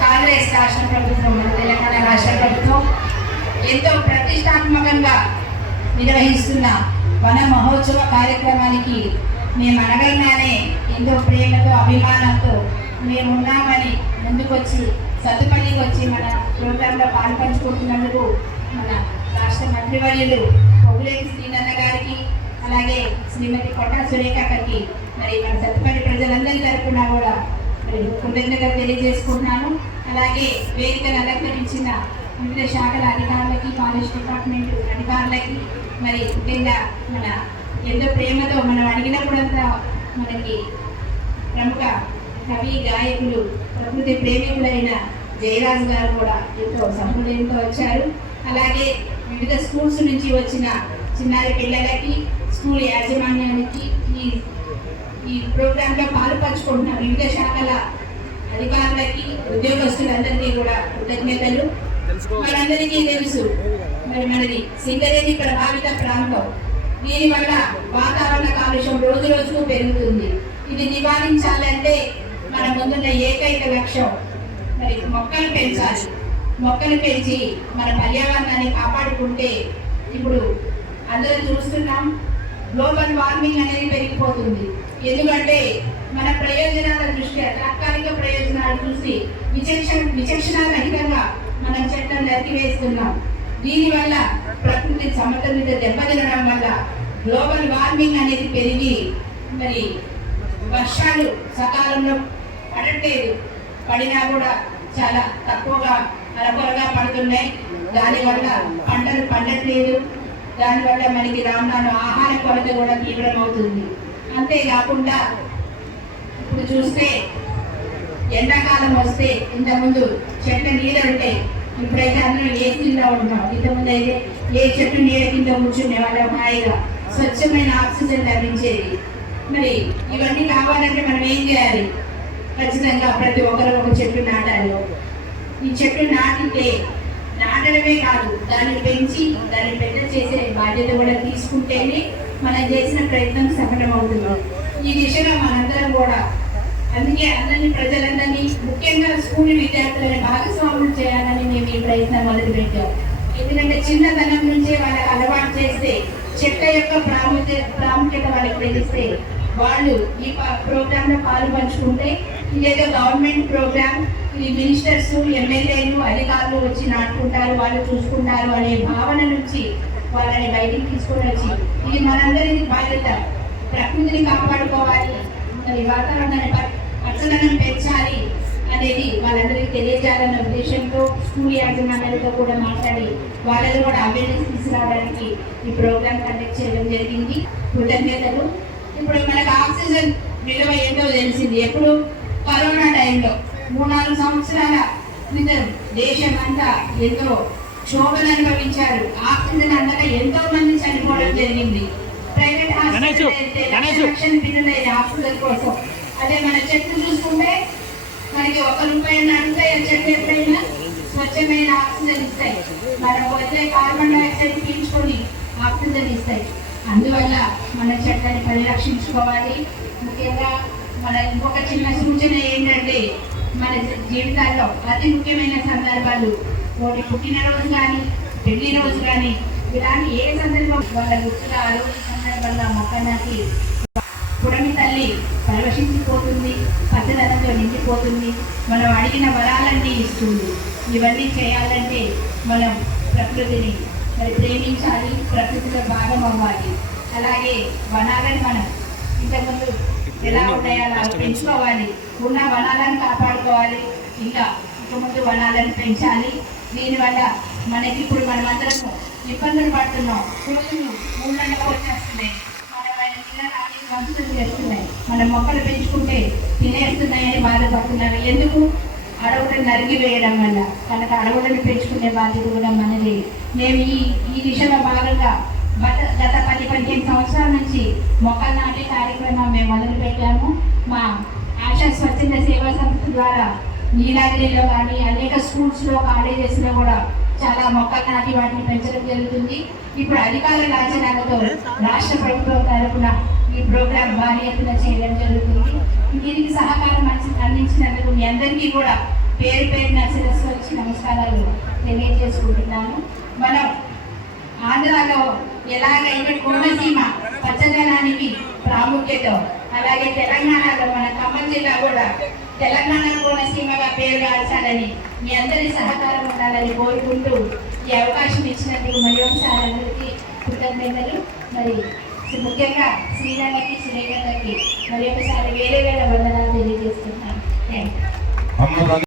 కాంగ్రెస్ రాష్ట్ర ప్రభుత్వం మన తెలంగాణ రాష్ట్ర ప్రభుత్వం ఎంతో ప్రతిష్టాత్మకంగా నిర్వహిస్తున్న వన మహోత్సవ కార్యక్రమానికి మేము అనగలగానే ఎంతో ప్రేమతో అభిమానంతో మేము ఉన్నామని ముందుకొచ్చి సత్తుపల్లికి వచ్చి మన ప్రోగ్రాంలో పాల్పంచుకుంటున్నందుకు మన రాష్ట్ర మంత్రివర్యులు పొగులేటి శ్రీనన్న గారికి అలాగే శ్రీమతి కొట్ట సురేఖకి మరి మన సత్తుపల్లి ప్రజలందరి తరఫున కూడా మరి తెలియజేసుకుంటున్నాను. అలాగే వేదికను అలంకరించిన వివిధ శాఖల అధికారులకి కాలేజ్ డిపార్ట్మెంట్ అధికారులకి మరి ముఖ్యంగా మన ఎంతో ప్రేమతో మనం అడిగినప్పుడంతా మనకి ప్రముఖ కవి గాయకులు ప్రకృతి ప్రేమికులైన జయరాజ్ గారు కూడా ఎంతో సహృదయంతో వచ్చారు. అలాగే వివిధ స్కూల్స్ నుంచి వచ్చిన చిన్నారి పిల్లలకి స్కూల్ యాజమాన్యానికి ఈ ఈ ప్రోగ్రాంలో లో పంచుకుంటున్న వివిధ శాఖల అధికారులకి ఉద్యోగస్తులందరికీ కూడా కృతజ్ఞతలు. మనందరికీ తెలుసు మరి మనది సింగరేణి ప్రభావిత ప్రాంతం. దీనివల్ల వాతావరణ కాలుష్యం రోజు రోజుకు పెరుగుతుంది. ఇది నివారించాలంటే మన ముందున్న ఏకైక లక్ష్యం మరి మొక్కలు పెంచాలి. మొక్కలు పెంచి మన పర్యావరణాన్ని కాపాడుకుంటే ఇప్పుడు అందరం చూస్తున్నాం. గ్లోబల్ వార్మింగ్ అనేది పెరిగిపోతుంది. ఎందుకంటే మన ప్రయోజనాల దృష్ట్యా తాత్కాలిక ప్రయోజనాలు చూసి విచక్షణ విచక్షణ రహితంగా మనం చెట్లను నరికివేస్తున్నాం దీనివల్ల ప్రకృతి సమతుల్యత దెబ్బతినడం వల్ల గ్లోబల్ వార్మింగ్ అనేది పెరిగి మరి వర్షాలు సకాలంలో పడట్లేదు. పడినా కూడా చాలా తక్కువగా అరకొరగా పడుతున్నాయి. దానివల్ల పంటలు పండట్లేదు. దానివల్ల మనకి రాను ఆహార కొరత కూడా తీవ్రమవుతుంది. అంతేకాకుండా ఇప్పుడు చూస్తే ఎండాకాలం వస్తే ఇంతకుముందు చెట్ల నీళ్ళు ఉంటాయి ఇప్పుడైతే అందరం ఏసీలో ఉంటాం? ఇంతకుముందు అయితే ఏ చెట్టు నీడ కింద కూర్చునే వాళ్ళం హాయిగా స్వచ్ఛమైన ఆక్సిజన్ లభించేది. మరి ఇవన్నీ కావాలంటే మనం ఏం చేయాలి? ఖచ్చితంగా ప్రతి ఒక్కరు ఒక చెట్టు నాటాలి. ఈ చెట్టు నాటితే నాటడమే కాదు దాన్ని పెంచి దాన్ని పెద్ద చేసే బాధ్యత కూడా తీసుకుంటేనే మనం చేసిన ప్రయత్నం సఫలం అవుతుంది ఈ దిశలో మనందరం కూడా అందుకే అందరినీ ప్రజలందరినీ ముఖ్యంగా స్కూల్ విద్యార్థులని భాగస్వాములు చేయాలని మేము ఈ ప్రయత్నం మొదలుపెట్టాం. ఎందుకంటే చిన్నతనం నుంచే వాళ్ళకి అలవాటు చేస్తే చెట్ల యొక్క ప్రాముఖ్యత ప్రాముఖ్యత వాళ్ళకి తెలిస్తే వాళ్ళు ఈ ప్రోగ్రాంలో పాలు పంచుకుంటే ఇదేదో గవర్నమెంట్ ప్రోగ్రామ్ ఈ మినిస్టర్స్ ఎమ్మెల్యేలు అధికారులు వచ్చి నాటుకుంటారు వాళ్ళు చూసుకుంటారు అనే భావన నుంచి వాళ్ళని బయటికి తీసుకొని వచ్చి ఇది మనందరి బాధ్యత. ప్రకృతిని కాపాడుకోవాలి మరి వాతావరణాన్ని పచ్చదనం పెంచాలి అనేది వాళ్ళందరికీ తెలియజేయాలన్న ఉద్దేశంతో స్కూల్ యాజమాన్యాలతో కూడా మాట్లాడి వాళ్ళలో కూడా అవేర్నెస్ తీసుకురావడానికి ఈ ప్రోగ్రామ్ కండక్ట్ చేయడం జరిగింది. కృతజ్ఞతలు. ఇప్పుడు మనకు ఆక్సిజన్ విలువ ఏంటో తెలిసింది. ఎప్పుడు? కరోనా టైంలో మూడు నాలుగు సంవత్సరాల క్రితం దేశం అంతా ఎంతో శోభను అనుభవించారు. ఆక్సిజన్ అందక ఎంతో మంది చనిపోవడం జరిగింది. ప్రైవేట్ హాస్పిటల్ అయితే లక్ష లక్షల బిల్లులు అయ్యాయి హాస్పిటల్ కోసం. అదే మన చెట్లు చూసుకుంటే మనకి ఒక రూపాయి అడుగుతాయి ఆ చెట్లు ఎప్పుడైనా స్వచ్ఛమైన ఆక్సిజన్ ఇస్తాయి. మనకు వచ్చే కార్బన్ డైఆక్సైడ్ పీల్చుకొని ఆక్సిజన్ ఇస్తాయి. అందువల్ల మన చెట్లని పరిరక్షించుకోవాలి. ముఖ్యంగా మన ఇంకొక చిన్న సూచన ఏంటంటే మన జీవితాల్లో అతి ముఖ్యమైన సందర్భాలు ఒకటి పుట్టినరోజు కానీ పెళ్ళి రోజు కానీ ఇలాంటి ఏ సందర్భం వాళ్ళ గుర్తుగా ఆ రోజు సందర్భంగా మొక్క పుడమి తల్లి పరవశించిపోతుంది పచ్చదనంతో నిండిపోతుంది మనం అడిగిన వరాలన్నీ ఇస్తుంది. ఇవన్నీ చేయాలంటే మనం ప్రకృతిని మరి ప్రేమించాలి ప్రకృతిలో భాగం అవ్వాలి. అలాగే వనాలను మనం ఇంతకుముందు ఎలా ఉన్నాయో? అలా పెంచుకోవాలి. ఉన్న వనాలను కాపాడుకోవాలి. ఇంకా ముందు వనాలను పెంచాలి. దీనివల్ల మనకి ఇప్పుడు మనమందరము ఇబ్బందులు పడుతున్నాం. రోజులు ఊళ్ళలో వచ్చేస్తున్నాయి. వంతులు చేస్తున్నాయి. మన మొక్కలు పెంచుకుంటే తినేస్తున్నాయని బాధపడుతున్నారు ఎందుకు? అడవులను నరిగి వేయడం వల్ల. కనుక అడవులను పెంచుకునే బాధ్యత కూడా మనది. మేము ఈ ఈ దిశలో భాగంగా గత గత పది పదిహేను సంవత్సరాల నుంచి మొక్కలు నాటే కార్యక్రమం మేము మొదలు పెట్టాము. మా ఆశా స్వచ్ఛంద సేవా సంస్థ ద్వారా నీలాగిరిలో కానీ అనేక స్కూల్స్లో కాలేజెస్లో కూడా చాలా మొక్కలు నాటి వాటిని పెంచడం జరుగుతుంది. ఇప్పుడు అధికారుల లాంఛనాలతో రాష్ట్ర ప్రభుత్వం తరపున ఈ ప్రోగ్రాం భారీ ఎత్తున చేయడం జరుగుతుంది. దీనికి సహకారం అంది- అందించినందుకు మీ అందరికీ కూడా పేరు పేరున శిరస్సు వచ్చి నమస్కారాలు తెలియజేసుకుంటున్నాను. మనం ఆంధ్రాలో ఎలాగైతే కోనసీమ పచ్చదనానికి ప్రాముఖ్యత. అలాగే తెలంగాణలో మన ఖమ్మం జిల్లా కూడా తెలంగాణ కోనసీమగా పేరు గాల్చాలని మీ అందరి సహకారం ఉండాలని కోరుకుంటూ ఈ అవకాశం ఇచ్చినందుకు మరి ఒకసారి అందరికీ కృతజ్ఞతలు. మరి ముఖ్యంగా శ్రీలంకకి శ్రీలంకకి మరి ఒకసారి వేరే వేరే వందనాలు తెలియజేస్తున్నాను. Thank you